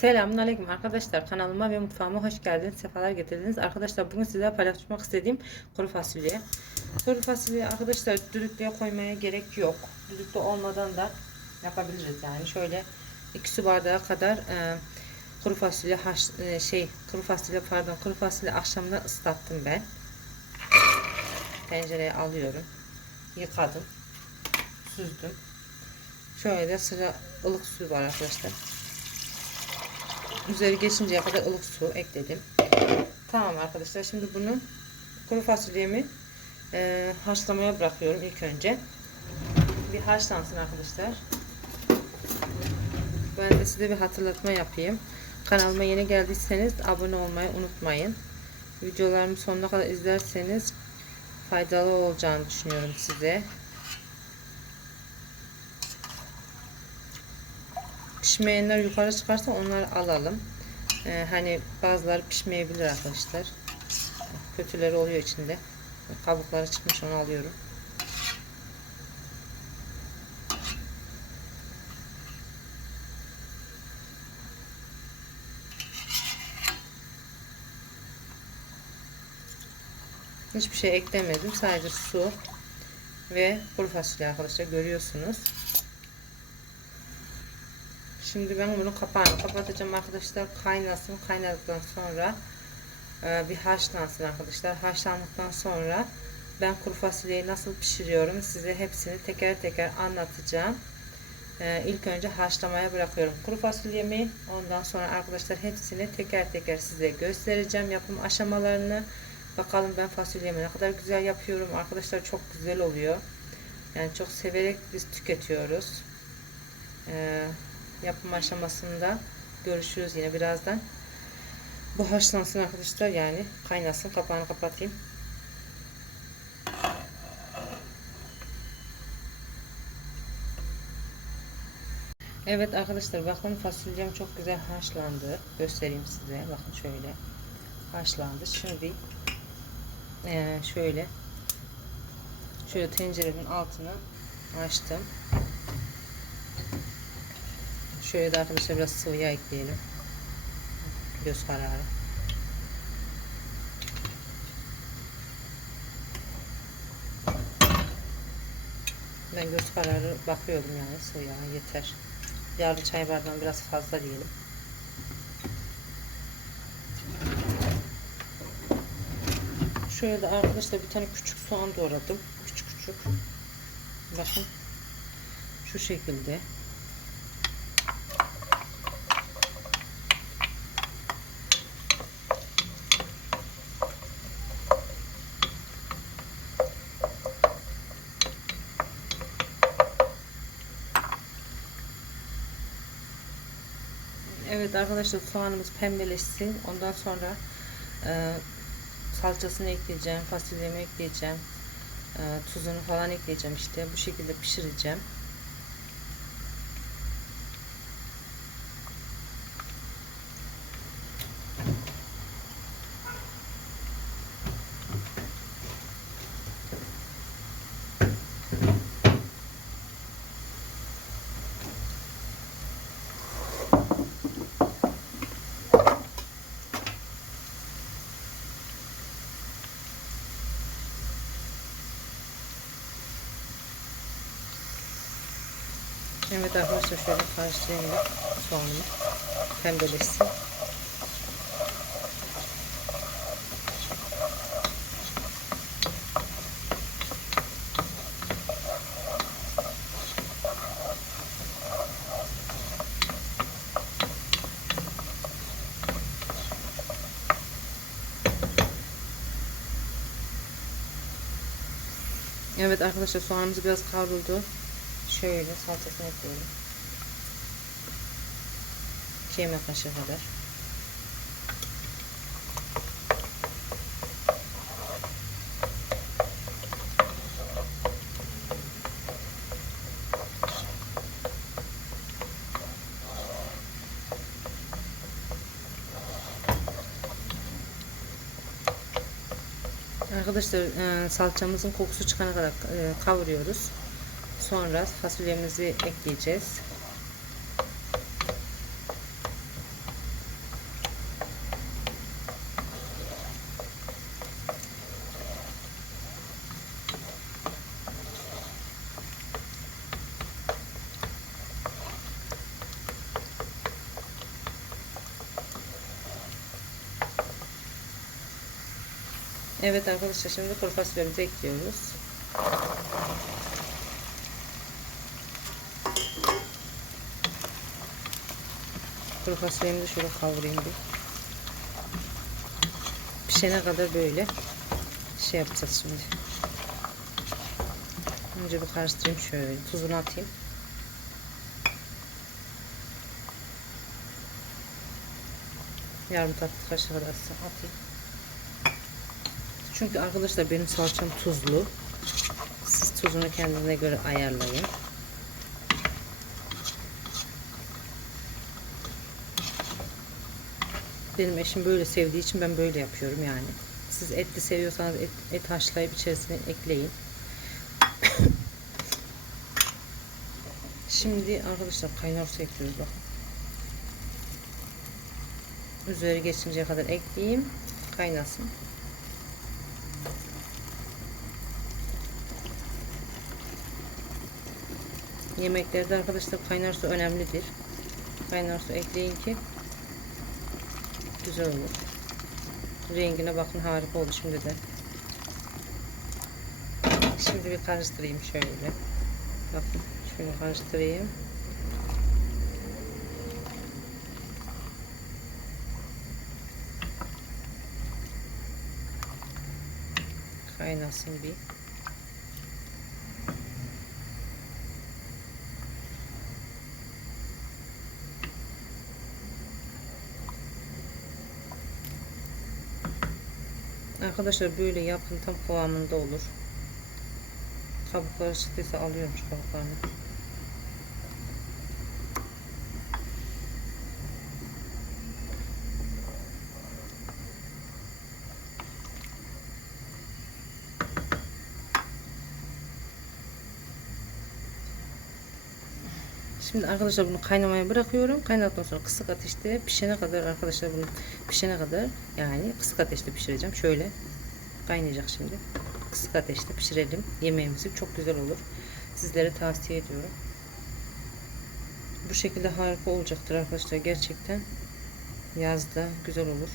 Selamünaleyküm arkadaşlar. Kanalıma ve mutfağıma hoş geldiniz. Sefalar getirdiniz. Arkadaşlar bugün size paylaşmak istediğim kuru fasulye. Kuru fasulye arkadaşlar düdüklüye koymaya gerek yok. Düdüklü olmadan da yapabiliriz yani. Şöyle 2 su bardağı kadar e, kuru fasulye haş, e, şey kuru fasulye pardon kuru fasulye akşamda ıslattım ben. Tencereye alıyorum. Yıkadım. Süzdüm. Şöyle sıra ılık su var arkadaşlar üzeri geçinceye kadar ılık su ekledim. Tamam arkadaşlar şimdi bunu kuru fasulyemi e, haşlamaya bırakıyorum ilk önce. Bir haşlansın arkadaşlar. Ben de size bir hatırlatma yapayım. Kanalıma yeni geldiyseniz abone olmayı unutmayın. Videolarımı sonuna kadar izlerseniz faydalı olacağını düşünüyorum size. Pişmeyenler yukarı çıkarsa onları alalım. Ee, hani bazıları pişmeyebilir arkadaşlar. Kötüleri oluyor içinde. Kabukları çıkmış onu alıyorum. Hiçbir şey eklemedim. Sadece su ve kuru fasulye arkadaşlar görüyorsunuz. Şimdi ben bunu kapağını kapatacağım arkadaşlar. Kaynasın. Kaynadıktan sonra e, bir haşlansın arkadaşlar. Haşlandıktan sonra ben kuru fasulyeyi nasıl pişiriyorum size hepsini teker teker anlatacağım. E, ilk önce haşlamaya bırakıyorum kuru fasulyemi. Ondan sonra arkadaşlar hepsini teker teker size göstereceğim yapım aşamalarını. Bakalım ben fasulyemi ne kadar güzel yapıyorum. Arkadaşlar çok güzel oluyor. Yani çok severek biz tüketiyoruz. Ee, yapım aşamasında görüşürüz yine birazdan. Bu haşlansın arkadaşlar yani kaynasın kapağını kapatayım. Evet arkadaşlar bakın fasulyem çok güzel haşlandı. Göstereyim size. Bakın şöyle haşlandı. Şimdi ee, şöyle şöyle tenceremin altını açtım. Şöyle de arkadaşlar biraz sıvı yağ ekleyelim. Göz kararı. Ben göz kararı bakıyordum yani sıvı yağ yeter. Yarı çay bardağından biraz fazla diyelim. Şöyle de arkadaşlar bir tane küçük soğan doğradım. Küçük küçük. Bakın. Şu şekilde. Evet arkadaşlar soğanımız pembeleşsin. Ondan sonra e, salçasını ekleyeceğim. Fasulyemi ekleyeceğim. E, tuzunu falan ekleyeceğim işte. Bu şekilde pişireceğim. Evet arkadaşlar şöyle karıştırayım soğanımı pembeleşsin. Evet arkadaşlar soğanımız biraz kavruldu. Şöyle salçasını ekleyelim. 2 yemek kaşığı kadar. Arkadaşlar e, salçamızın kokusu çıkana kadar e, kavuruyoruz sonra fasulyemizi ekleyeceğiz. Evet arkadaşlar şimdi kuru fasulyemizi ekliyoruz. Kuru fasulyemizi şöyle kavurayım bir. Pişene kadar böyle şey yapacağız şimdi. Önce bir karıştırayım şöyle. Tuzunu atayım. Yarım tatlı kaşığı kadar atayım. Çünkü arkadaşlar benim salçam tuzlu. Siz tuzunu kendine göre ayarlayın. Benim eşim böyle sevdiği için ben böyle yapıyorum yani. Siz etli seviyorsanız et, et haşlayıp içerisine ekleyin. Şimdi arkadaşlar kaynar su ekliyoruz bak. Üzeri geçinceye kadar ekleyeyim. Kaynasın. Yemeklerde arkadaşlar kaynar su önemlidir. Kaynar su ekleyin ki güzel olur. Rengine bakın harika oldu şimdi de. Şimdi bir karıştırayım şöyle. Bakın şöyle karıştırayım. Kaynasın bir. Arkadaşlar böyle yapın tam kıvamında olur. Kabukları çıktıysa alıyorum şu kabuklarını. Şimdi arkadaşlar bunu kaynamaya bırakıyorum. Kaynadıktan sonra kısık ateşte pişene kadar arkadaşlar bunu pişene kadar yani kısık ateşte pişireceğim. Şöyle kaynayacak şimdi. Kısık ateşte pişirelim. Yemeğimizi çok güzel olur. Sizlere tavsiye ediyorum. Bu şekilde harika olacaktır arkadaşlar. Gerçekten yazda güzel olur.